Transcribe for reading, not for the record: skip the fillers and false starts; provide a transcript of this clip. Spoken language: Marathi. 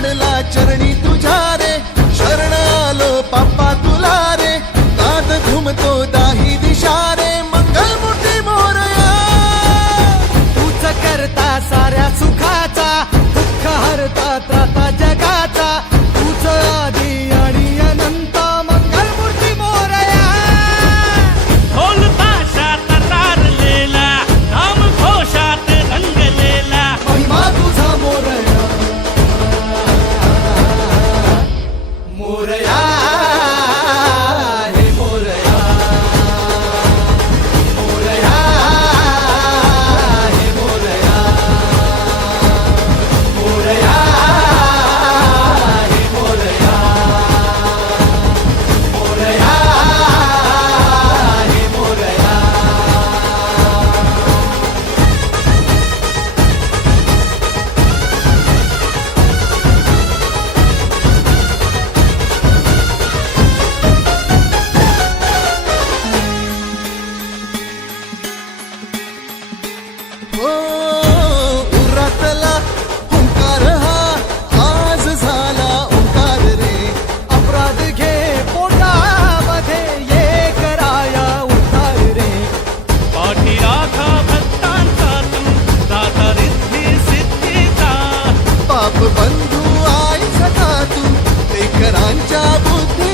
पडला चरणी तुझ्या रे, शरण आलो बाप्पा तुला रे, नाद घुमतो दाही दिशा रे, मंगलमूर्ती मोरया. तूच करता साऱ्या सुखाचा, दुःख हरता त्राता जगाचा, तूच आदी आणि अनंत, मंगलमूर्ती मोरया. ढोल ताशात तारलेला, नाम घोषात रंगलेला, महिमा तुझा मोरया, मोरया हे मोरया, मोरया हे मोरया, मोरया हे मोरया, मोरया हे मोरया. हो उरातला ओंकार हा आज झाला ओंकार रे, अपराध घे पोटामध्ये, ये कराया उद्धार रे. पाठी राखा भक्तांचा तू, दाता रिद्धी सिद्धीचा. पाप बंधू आई सखा तू, लेकरांच्या बुद्धी